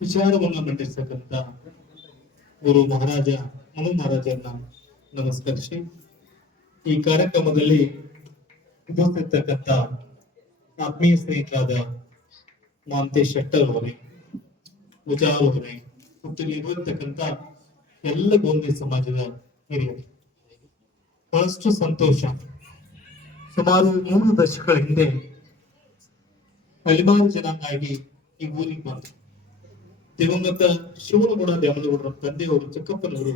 ವಿಚಾರವನ್ನು ಮಂಡಿಸತಕ್ಕಂತ ಗುರು ಮಹಾರಾಜ ಮನು ಮಹಾರಾಜರನ್ನ ನಮಸ್ಕರಿಸಿ ಈ ಕಾರ್ಯಕ್ರಮದಲ್ಲಿ ಉಪಸ್ಥಿತಕ್ಕಂತ ಆತ್ಮೀಯ ಸ್ನೇಹಿತರಾದ ಮಾಂತೇಶ್ ಶೆಟ್ಟರ್ ಅವರೇ, ಪೂಜಾರ್ ಅವರೇ ಮತ್ತು ಇಲ್ಲಿರುವಂತಕ್ಕಂತ ಎಲ್ಲ ಗೋಂದಿ ಸಮಾಜದ ಹಿರಿಯರು, ಬಹಳಷ್ಟು ಸಂತೋಷ. ಸುಮಾರು 3 ದಶಕಗಳ ಹಿಂದೆ ಅಲಿಮಾರು ಜನಾಂಗಾಗಿ ಈ ಊರಿಗೆ ಬಂತು. ದಿವಂಗತ ಶಿವನಗೌಡ ದೇವನಗೌಡರ ತಂದೆಯವರು ಚಿಕ್ಕಪ್ಪನವರು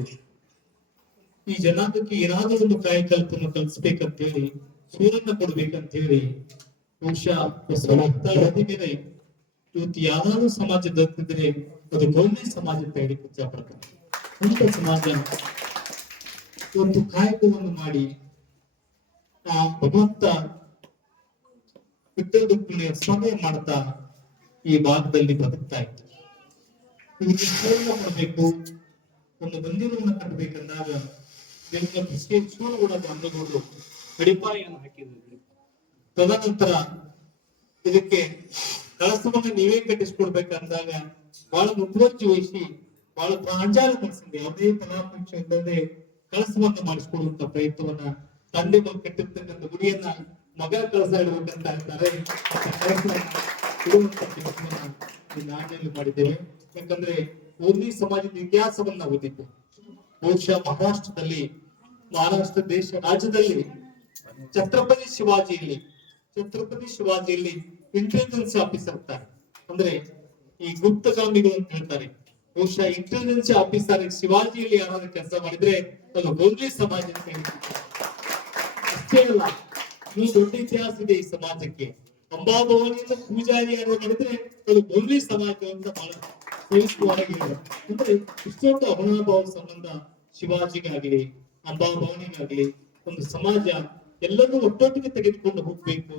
ಈ ಜನಾಂಗಕ್ಕೆ ಏನಾದರೂ ಒಂದು ಕಾಯಕಲ್ಪನ್ನು ಕಲಿಸ್ಬೇಕಂತ ಹೇಳಿ, ಸೂರನ್ನ ಕೊಡ್ಬೇಕಂತ ಹೇಳಿ ಬಹುಶಃ ಮೇಲೆ ಇವತ್ತು ಯಾವ್ದಾದ್ರು ಸಮಾಜದಿದ್ರೆ ಅದು ಗೋಂದಿ ಸಮಾಜ ಅಂತ ಹೇಳಿ ಪಡ್ತಾರೆ. ಅಂತ ಸಮಾಜ ಒಂದು ಕಾಯಕವನ್ನು ಮಾಡಿ ಆ ಭಗವಂತ ವಿಠ್ಠಲ ಸ್ಮರಣೆ ಮಾಡ್ತಾ ಈ ಭಾಗದಲ್ಲಿ ಬದುಕ್ತಾ ಇತ್ತು. ಇವರಿಗೆ ಪೂರ್ಣ ಮಾಡಬೇಕು, ಒಂದು ಮಂದಿರವನ್ನು ಕಟ್ಟಬೇಕಂದಾಗ ಶಿವನಗೌಡ ಅನ್ನೋದು ಅಡಿಪಾಯನ್ನು ಹಾಕಿದ್ರು. ತದನಂತರ ಇದಕ್ಕೆ ಕಳಸವನ್ನ ನೀವೇ ಕಟ್ಟಿಸ್ಕೊಡ್ಬೇಕಂದಾಗ ಬಹಳ ಮುತುವರ್ಜಿ ವಹಿಸಿ, ಬಹಳ ಪ್ರಾಂಜಾಲ ಮನಸ್ಸಿಂದ ಯಾವುದೇ ಫಲಾಪೇಕ್ಷೆ ಇಲ್ಲದೆ ಕಳಸವನ್ನ ಮಾಡಿಸ್ಕೊಡುವಂತ ಪ್ರಯತ್ನವನ್ನ ತಂದೆ ಬಂದು ಕಟ್ಟಿರ್ತಕ್ಕಂಥ ಗುಡಿಯನ್ನ ಮಗ ಕಳಸ ಇಡಬೇಕಂತ ಹೇಳ್ತಾರೆ. ಇಡುವಂತ ಕೆಲಸವನ್ನ ಈ ನಾಡಿನಲ್ಲಿ ಮಾಡಿದ್ದೇವೆ. ಯಾಕಂದ್ರೆ ಗೋಂದಿ ಸಮಾಜದ ಇತಿಹಾಸವನ್ನ ಓದಿದ್ದು ಬಹುಶಃ ಮಹಾರಾಷ್ಟ್ರ ದೇಶ ರಾಜ್ಯದಲ್ಲಿ ಛತ್ರಪತಿ ಶಿವಾಜಿಯಲ್ಲಿ ಇಂಟೆಲಿಜೆನ್ಸ್ ಆಫೀಸರ್ ಇರ್ತಾರೆ. ಅಂದ್ರೆ ಈ ಗುಪ್ತಗಾಮಿಗಳು ಅಂತ ಹೇಳ್ತಾರೆ. ಬಹುಶಃ ಇಂಟೆಲಿಜೆನ್ಸ್ ಆಫೀಸರ್ ಶಿವಾಜಿಯಲ್ಲಿ ಯಾರಾದ್ರೂ ಕೆಲಸ ಮಾಡಿದ್ರೆ ಅದು ಗೋಂದಿ ಸಮಾಜ ಅಂತ ಹೇಳ್ತಾರೆ. ಅಷ್ಟೇ ಅಲ್ಲ, ಈ ದೊಡ್ಡ ಇತಿಹಾಸ ಇದೆ ಈ ಸಮಾಜಕ್ಕೆ. ಅಂಬಾಭವಾನಿಯಿಂದ ಪೂಜಾರಿ ಯಾರು ಮಾಡಿದ್ರೆ ಅದು ಗೋಂದಿ ಸಮಾಜ ಅಂತ ಬಹಳ ಸೇವಿಸುವಾಗಿ ಅಂದ್ರೆ ಇಷ್ಟೊಂದು ಅಭನಾಭಾವ ಸಂಬಂಧ ಶಿವಾಜಿಗಾಗ್ಲಿ ಅಂಬಾಭವಾನಿಗಾಗ್ಲಿ ಒಂದು ಸಮಾಜ ಎಲ್ಲರೂ ಒಟ್ಟೊಟ್ಟಿಗೆ ತೆಗೆದುಕೊಂಡು ಹೋಗ್ಬೇಕು,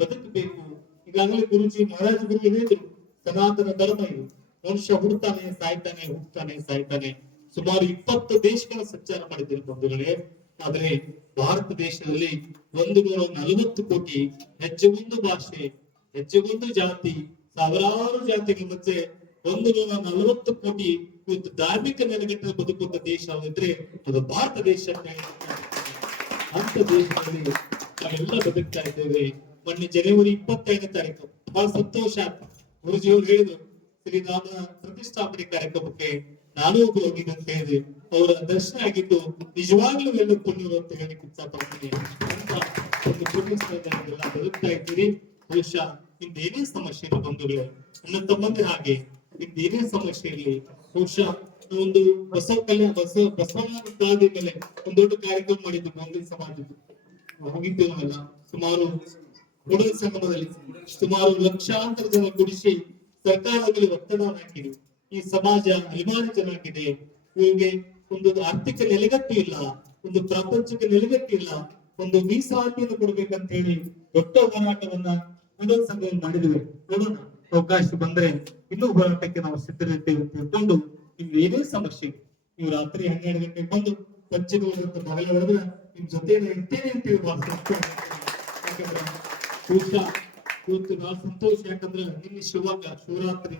ಬದುಕಬೇಕು. ಈಗಾಗಲೇ ಗುರುಜಿ ಮಹಾರಾಜ ಗುರು ಹೇಳಿದ್ರು, ಸನಾತನ ಧರ್ಮ ಇದು. ಮನುಷ್ಯ ಹುಡ್ತಾನೆ ಸಾಯ್ತಾನೆ. ಸುಮಾರು 20 ದೇಶಗಳ ಸಂಚಾರ ಮಾಡಿದ್ದೀರಿ ಬಂಧುಗಳೇ. ಆದ್ರೆ ಭಾರತ ದೇಶದಲ್ಲಿ 140 ಕೋಟಿ, ಹೆಜ್ಜೆಗೊಂದು ಭಾಷೆ, ಹೆಜ್ಜೆಗೊಂದು ಜಾತಿ, ಸಾವಿರಾರು ಜಾತಿಗಳ ಮಧ್ಯೆ 140 ಕೋಟಿ ಇವತ್ತು ಧಾರ್ಮಿಕ ನೆಲೆಗಟ್ಟಿನ ಬದುಕುವಂತ ದೇಶ ಆಗಿದ್ರೆ ಅದು ಭಾರತ ದೇಶ ಅಂತ ಅಂತ ದೇಶದಲ್ಲಿ ನಾವೆಲ್ಲ ಬದುಕ್ತಾ ಇದ್ದೇವೆ. ಮೊನ್ನೆ ಜನವರಿ 25ನೇ ತಾರೀಕು ಬಹಳ ಸಂತೋಷ. ಗುರುಜಿಯವರು ಹೇಳಿದ್ರು, ಶ್ರೀರಾಮನ ಪ್ರತಿಷ್ಠಾಪನೆ ಕಾರ್ಯಕ್ರಮಕ್ಕೆ ನಾನು ಒಬ್ಬ ಹೋಗಿದ್ದೆ ಅಂತ ಹೇಳಿದೆ. ಅವರ ದರ್ಶನ ಆಗಿದ್ದು ನಿಜವಾಗ್ಲೂ ಎಲ್ಲ ಪುಣ್ಯರು ಅಂತ ಹೇಳಿ ಇಷ್ಟಪಡ್ತೀನಿ. ಅಂತ ಒಂದು ಪುಣ್ಯ ಸ್ಥಳದಲ್ಲೆಲ್ಲ ಬದುಕ್ತಾ ಇದ್ದೀರಿ. ಬಹುಶಃ ನಿಮ್ದೇನೇ ಸಮಸ್ಯೆ ಇರೋ ಬಂಧುಗಳೇ, ನನ್ನ ತಮ್ಮಂದ್ರೆ ಹಾಗೆ ನಿಮ್ದೇನೇ ಸಮಸ್ಯೆ ಇರಲಿ, ಬಹುಶಃ ಒಂದು ಬಸವಣ್ಣ ಕಾಲದ ಮೇಲೆ ಒಂದು ದೊಡ್ಡ ಕಾರ್ಯಕ್ರಮ ಮಾಡಿದ್ದು ಗೋಂದಿ ಸಮಾಜದ್ದು ಹೋಗಿದ್ದೇವೆ ನಾವೆಲ್ಲ. ಸುಮಾರು ಕೂಡಲ ಸಂಗಮದಲ್ಲಿ ಸುಮಾರು ಲಕ್ಷಾಂತರ ಜನ ಕೂಡಿಸಿ ಸರ್ಕಾರದಲ್ಲಿ ಒತ್ತಡ ಹಾಕಿದ್ರು. ಈ ಸಮಾಜ ಅನಿವಾರ್ಯ ಜನಾಗಿದೆ, ಇವರಿಗೆ ಒಂದು ಆರ್ಥಿಕ ನೆಲೆಗಟ್ಟು ಇಲ್ಲ, ಒಂದು ಪ್ರಾಪಂಚಿಕ ನೆಲೆಗಟ್ಟು ಇಲ್ಲ, ಒಂದು ಮೀಸಲಾತಿಯನ್ನು ಕೊಡ್ಬೇಕಂತ ಹೇಳಿ ದೊಡ್ಡ ಹೋರಾಟವನ್ನ ಕೂಡಲ ಸಂಘವನ್ನು ಮಾಡಿದ್ವಿ. ನೋಡೋಣ, ಅವಕಾಶ ಬಂದ್ರೆ ಇನ್ನೂ ಹೋರಾಟಕ್ಕೆ ನಾವು ಸಿದ್ಧರಿರ್ತೇವೆ ಅಂತ ಹೇಳ್ಕೊಂಡು, ನಿಮ್ಗೆ ಏನೇ ಸಮಸ್ಯೆ ನೀವು ರಾತ್ರಿ 12 ಗಂಟೆಗೆ ಬಂದು ಪಂಚಗೌಡರಂತ ಬಹಳ ಹೊಡೆದ್ರೆ ನಿಮ್ ಜೊತೆ ಇರ್ತೇನೆ ಅಂತ ಹೇಳಿ ಯಾಕಂದ್ರೆ ಇವತ್ತು ನಾವು ಸಂತೋಷ. ಯಾಕಂದ್ರೆ ನಿನ್ನೆ ಶಿವರಾತ್ರಿ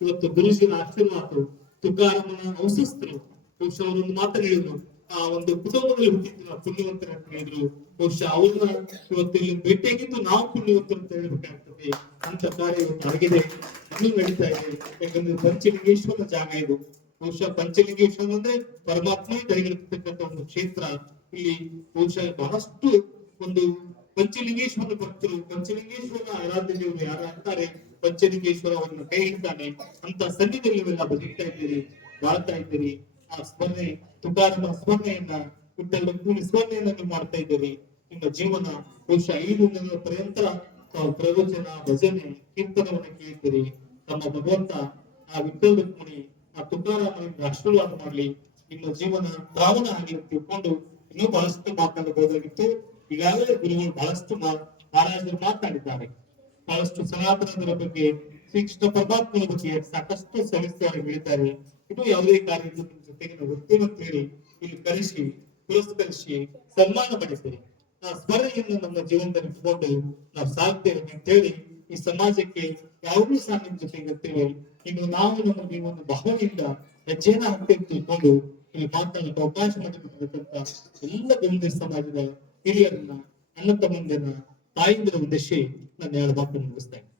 ಇವತ್ತು ಗುರುಜಿನ ಆಶೀರ್ವಾದ, ತುಕಾರಾಮನ ವಂಶಸ್ಥರು ಬಹುಶಃ ಅವರೊಂದು ಮಾತು ಹೇಳಿದ್ರು, ಆ ಒಂದು ಕುಟುಂಬದಲ್ಲಿ ಹುಟ್ಟಿದ್ರು ಪುಣ್ಯವಂತರ ಅಂತ ಹೇಳಿದ್ರು. ಬಹುಶಃ ಅವ್ರನ್ನ ಇವತ್ತು ಇಲ್ಲಿ ಭೇಟಿಯಾಗಿದ್ದು ನಾವು ಪುಣ್ಯವಂತರು ಅಂತ ಹೇಳ್ಬೇಕಾಗ್ತದೆ. ಅಂತ ಕಾರ್ಯ ಇವತ್ತು ಆಗಿದೆ, ಇನ್ನೂ ನಡೀತಾ ಇದೆ. ಯಾಕಂದ್ರೆ ಪಂಚಲಿಂಗೇಶ್ವರ ಜಾಗ ಇದು. ಬಹುಶಃ ಪಂಚಲಿಂಗೇಶ್ವರ ಅಂದ್ರೆ ಪರಮಾತ್ಮ ದಯಗಳಿರ್ತಕ್ಕಂಥ ಒಂದು ಕ್ಷೇತ್ರ. ಇಲ್ಲಿ ಬಹುಶಃ ಬಹಳಷ್ಟು ಒಂದು ಪಂಚಲಿಂಗೇಶ್ವರ ಭಕ್ತರು, ಪಂಚಲಿಂಗೇಶ್ವರ ಆರಾಧ್ಯ ದೇವರು ಯಾರು ಅಂತಾರೆ, ಪಂಚಲಿಂಗೇಶ್ವರ ಅವರನ್ನ ಕೈ ಹಿಡ್ತಾನೆ ಅಂತ ಸನ್ನಿಧಿಯಲ್ಲಿ ನೀವೆಲ್ಲ ಬದುಕ್ತಾ ಇದ್ದೀರಿ, ಬಾಳ್ತಾ ಇದ್ದೀರಿ. ಆ ಸ್ಮರಣೆ, ತುಕಾರನ ಸ್ಮರಣೆಯನ್ನ, ವಿಠ್ಠಲ ಸ್ಮರಣೆಯನ್ನ ನೀವು ಮಾಡ್ತಾ ಇದ್ದೀರಿ. ನಿಮ್ಮ ಜೀವನ ಬಹುಶಃ 5 ದಿನಗಳ ಪರ್ಯಂತ ಪ್ರವಚನ, ಭಜನೆ, ಕೀರ್ತನವನ್ನು ಕೇಳಿದ್ದೀರಿ. ನಮ್ಮ ಭಗವಂತ ಆ ವಿಠ್ಠಲ ರುಕ್ಮಿಣಿ, ಆ ತುಕಾರಾಮನಿಂದ ಆಶೀರ್ವಾದ ಮಾಡ್ಲಿ, ನಿಮ್ಮ ಜೀವನ ಭಾವನ ಆಗಲಿ ಅಂತ ತಿಳ್ಕೊಂಡು ಇನ್ನೂ ಬಹಳಷ್ಟು ಮಾತನಾಡಬಹುದಾಗಿತ್ತು. ಈಗಾಗಲೇ ಗುರುಗಳು ಬಹಳಷ್ಟು ಮಹಾರಾಜರು ಮಾತನಾಡಿದ್ದಾರೆ. ಬಹಳಷ್ಟು ಸನಾತನದ ಬಗ್ಗೆ, ಶ್ರೀಕೃಷ್ಣ ಪರಮಾತ್ಮನ ಬಗ್ಗೆ ಸಾಕಷ್ಟು ಸವಿಸ್ತಾರ ಹೇಳಿದ್ದಾರೆ. ಇದು ಯಾವುದೇ ಕಾರ್ಯದ ಜೊತೆಗೆ ನಾವು ಹೋಗ್ತೇವೆ ಅಂತ ಹೇಳಿ ಇಲ್ಲಿ ಕರೆಸಿ, ಪುರಸ್ಕರಿಸಿ, ಸನ್ಮಾನ ಮಾಡಿದ್ದೇವೆ. ಆ ಸ್ಮರಣೆಯನ್ನು ನಮ್ಮ ಜೀವನದಲ್ಲಿ ಇಟ್ಕೊಂಡು ನಾವು ಸಾಕ್ತೇವೆ ಅಂತ ಹೇಳಿ ಈ ಸಮಾಜಕ್ಕೆ ಯಾವುದೂ ಸಹ ನಿಮ್ ಜೊತೆಗೆ ಇರ್ತೇವೆ. ಇನ್ನು ನಾವು ನಮಗೆ ಒಂದು ಭಾವನೆಯಿಂದ ಹೆಜ್ಜೆನ ಹಾಕ್ತಿದ್ದು ತಿಳ್ಕೊಂಡು ಇಲ್ಲಿ ಮಾತನಾಡಕ್ಕೆ ಅವಕಾಶ ಮಾಡಿರ್ತಕ್ಕಂಥ ಎಲ್ಲ ಗಂಭೀರ ಸಮಾಜದ ಹಿರಿಯರನ್ನ, ಅಣ್ಣ ತಮ್ಮಂದಿರನ್ನ, ತಾಯಿಂದಿರ ಉದ್ದೇಶ ನಾನು 2 ಮಾತನ್ನು ಮುಗಿಸ್ತಾ ಇದ್ದೀನಿ.